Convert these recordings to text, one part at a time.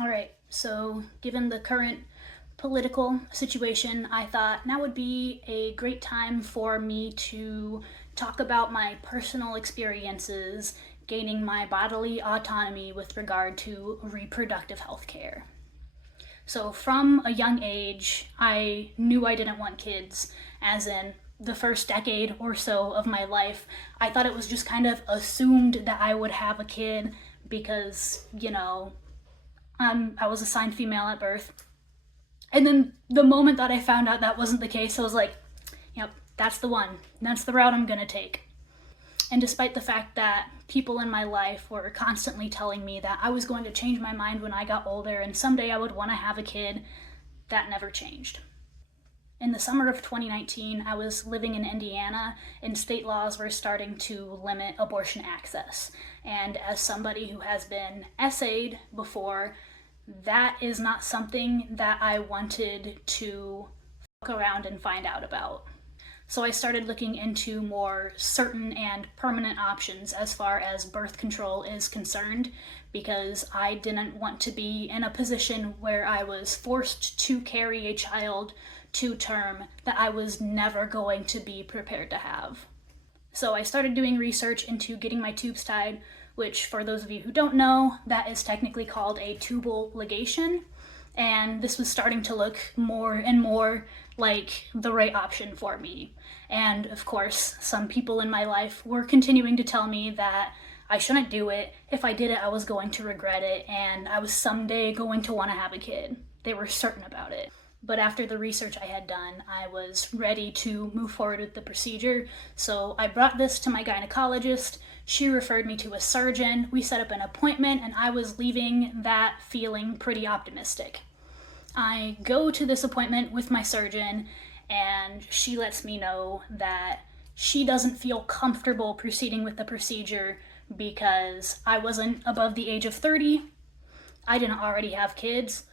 All right, so given the current political situation, I thought now would be a great time for me to talk about my personal experiences gaining my bodily autonomy with regard to reproductive health care. So, from a young age, I knew I didn't want kids, as in the first decade or so of my life. I thought it was just kind of assumed that I would have a kid because, I was assigned female at birth. And then the moment that I found out that wasn't the case, I was like, yep, that's the one. That's the route I'm gonna take. And despite the fact that people in my life were constantly telling me that I was going to change my mind when I got older and someday I would want to have a kid, that never changed. In the summer of 2019, I was living in Indiana, and state laws were starting to limit abortion access. And as somebody who has been essayed before, that is not something that I wanted to fuck around and find out about. So I started looking into more certain and permanent options as far as birth control is concerned, because I didn't want to be in a position where I was forced to carry a child to term that I was never going to be prepared to have. So I started doing research into getting my tubes tied, which, for those of you who don't know, that is technically called a tubal ligation. And this was starting to look more and more like the right option for me. And of course, some people in my life were continuing to tell me that I shouldn't do it. If I did it, I was going to regret it, and I was someday going to want to have a kid. They were certain about it. But after the research I had done, I was ready to move forward with the procedure. So I brought this to my gynecologist. She referred me to a surgeon. We set up an appointment, and I was leaving that feeling pretty optimistic. I go to this appointment with my surgeon, and she lets me know that she doesn't feel comfortable proceeding with the procedure because I wasn't above the age of 30. I didn't already have kids.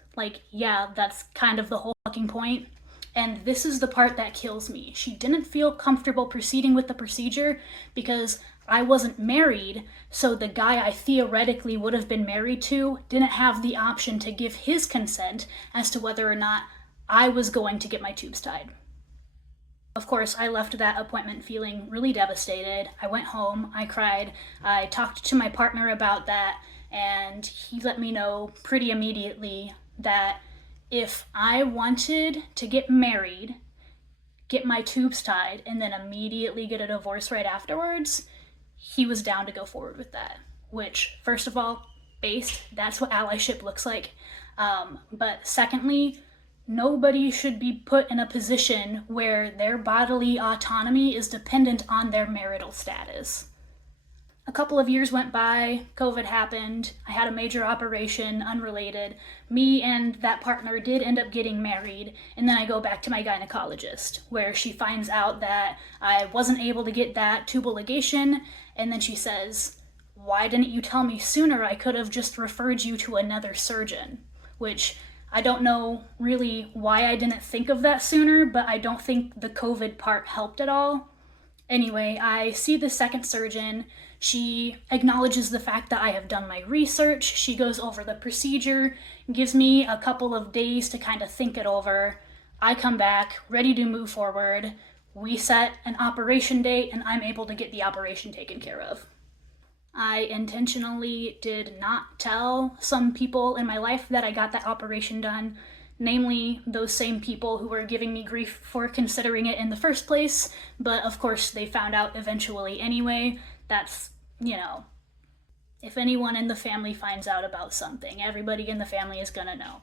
Yeah, that's kind of the whole fucking point. And this is the part that kills me. She didn't feel comfortable proceeding with the procedure because I wasn't married, so the guy I theoretically would have been married to didn't have the option to give his consent as to whether or not I was going to get my tubes tied. Of course, I left that appointment feeling really devastated. I went home, I cried, I talked to my partner about that, and he let me know pretty immediately that if I wanted to get married, get my tubes tied, and then immediately get a divorce right afterwards, he was down to go forward with that. Which, first of all, that's what allyship looks like. But secondly, nobody should be put in a position where their bodily autonomy is dependent on their marital status. A couple of years went by, COVID happened, I had a major operation, unrelated. Me and that partner did end up getting married, and then I go back to my gynecologist, where she finds out that I wasn't able to get that tubal ligation, and then she says, "Why didn't you tell me sooner? I could have just referred you to another surgeon," which I don't know really why I didn't think of that sooner, but I don't think the COVID part helped at all. Anyway, I see the second surgeon. She acknowledges the fact that I have done my research. She goes over the procedure, gives me a couple of days to kind of think it over. I come back, ready to move forward. We set an operation date, and I'm able to get the operation taken care of. I intentionally did not tell some people in my life that I got that operation done, namely those same people who were giving me grief for considering it in the first place, but of course they found out eventually anyway. That's, if anyone in the family finds out about something, everybody in the family is gonna know.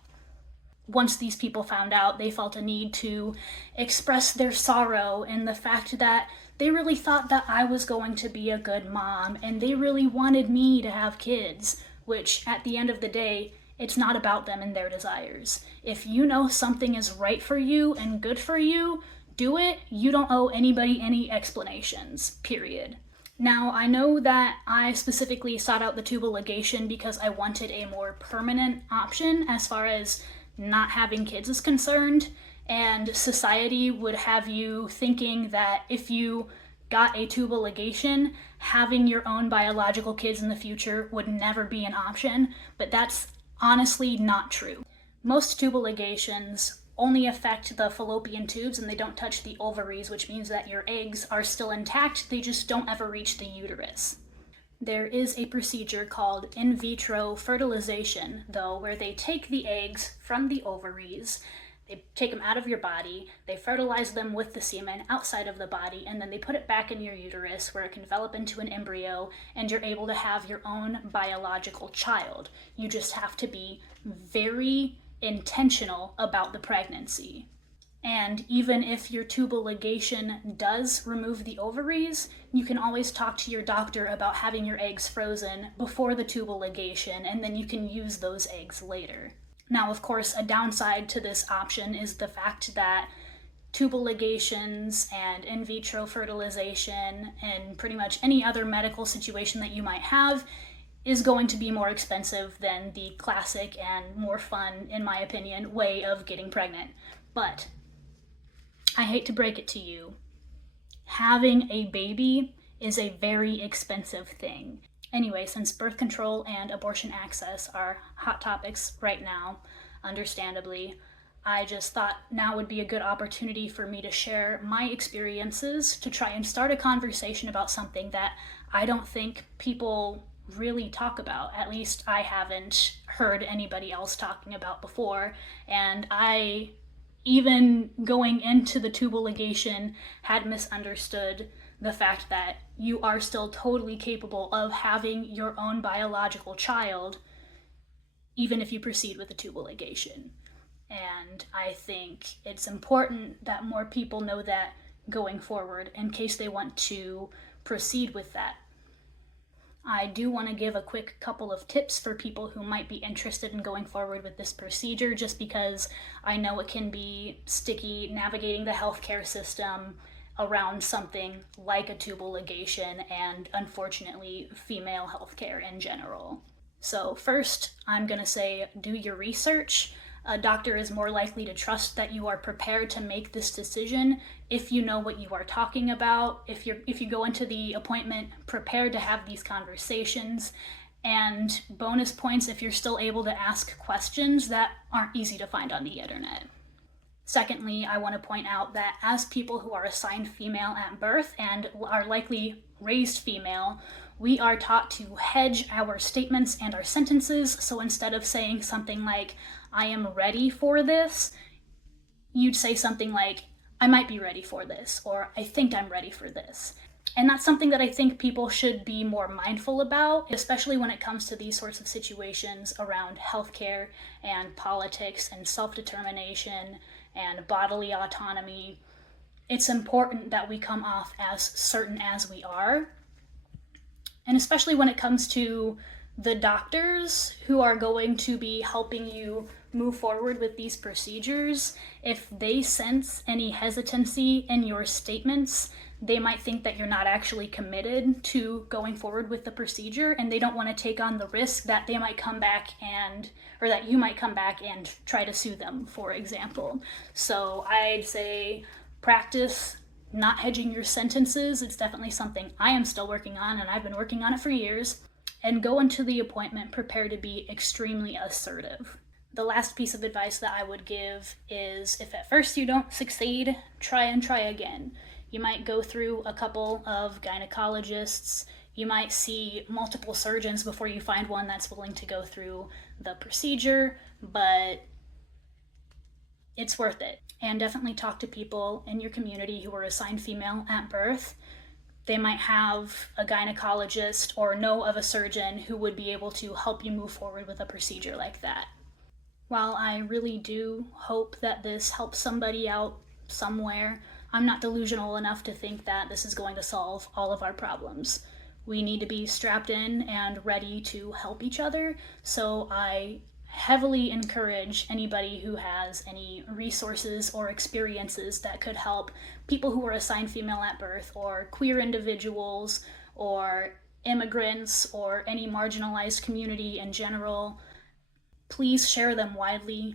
Once these people found out, they felt a need to express their sorrow in the fact that they really thought that I was going to be a good mom, and they really wanted me to have kids, which at the end of the day, it's not about them and their desires. If you know something is right for you and good for you, do it. You don't owe anybody any explanations, period. Now, I know that I specifically sought out the tubal ligation because I wanted a more permanent option as far as not having kids is concerned, and society would have you thinking that if you got a tubal ligation, having your own biological kids in the future would never be an option, but that's honestly not true. Most tubal ligations only affect the fallopian tubes and they don't touch the ovaries, which means that your eggs are still intact, they just don't ever reach the uterus. There is a procedure called in vitro fertilization, though, where they take the eggs from the ovaries, they take them out of your body, they fertilize them with the semen outside of the body, and then they put it back in your uterus where it can develop into an embryo and you're able to have your own biological child. You just have to be very intentional about the pregnancy. And even if your tubal ligation does remove the ovaries, you can always talk to your doctor about having your eggs frozen before the tubal ligation, and then you can use those eggs later. Now, of course, a downside to this option is the fact that tubal ligations and in vitro fertilization and pretty much any other medical situation that you might have is going to be more expensive than the classic and more fun, in my opinion, way of getting pregnant. But I hate to break it to you, having a baby is a very expensive thing. Anyway, since birth control and abortion access are hot topics right now, understandably, I just thought now would be a good opportunity for me to share my experiences to try and start a conversation about something that I don't think people really talk about. At least I haven't heard anybody else talking about before, and I, even going into the tubal ligation, had misunderstood the fact that you are still totally capable of having your own biological child even if you proceed with the tubal ligation. And I think it's important that more people know that going forward in case they want to proceed with that. I do want to give a quick couple of tips for people who might be interested in going forward with this procedure, just because I know it can be sticky navigating the healthcare system around something like a tubal ligation and, unfortunately, female healthcare in general. So first, I'm going to say do your research. A doctor is more likely to trust that you are prepared to make this decision if you know what you are talking about, if you go into the appointment prepared to have these conversations, and bonus points if you're still able to ask questions that aren't easy to find on the internet. Secondly, I want to point out that as people who are assigned female at birth and are likely raised female, we are taught to hedge our statements and our sentences. So instead of saying something like, I am ready for this, you'd say something like, I might be ready for this, or I think I'm ready for this. And that's something that I think people should be more mindful about, especially when it comes to these sorts of situations around healthcare and politics and self-determination and bodily autonomy. It's important that we come off as certain as we are. And especially when it comes to the doctors who are going to be helping you move forward with these procedures, if they sense any hesitancy in your statements, they might think that you're not actually committed to going forward with the procedure, and they don't want to take on the risk that they might come back or that you might come back and try to sue them, for example. So I'd say practice not hedging your sentences. It's definitely something I am still working on, and I've been working on it for years. And go into the appointment prepared to be extremely assertive. The last piece of advice that I would give is, if at first you don't succeed, try again. You might go through a couple of gynecologists. You might see multiple surgeons before you find one that's willing to go through the procedure, but it's worth it. And definitely talk to people in your community who are assigned female at birth. They might have a gynecologist or know of a surgeon who would be able to help you move forward with a procedure like that. While I really do hope that this helps somebody out somewhere, I'm not delusional enough to think that this is going to solve all of our problems. We need to be strapped in and ready to help each other, so I heavily encourage anybody who has any resources or experiences that could help people who are assigned female at birth, or queer individuals, or immigrants, or any marginalized community in general. Please share them widely.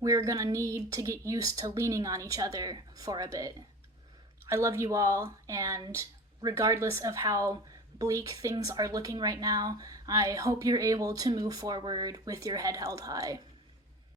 We're gonna need to get used to leaning on each other for a bit. I love you all, and regardless of how bleak things are looking right now, I hope you're able to move forward with your head held high.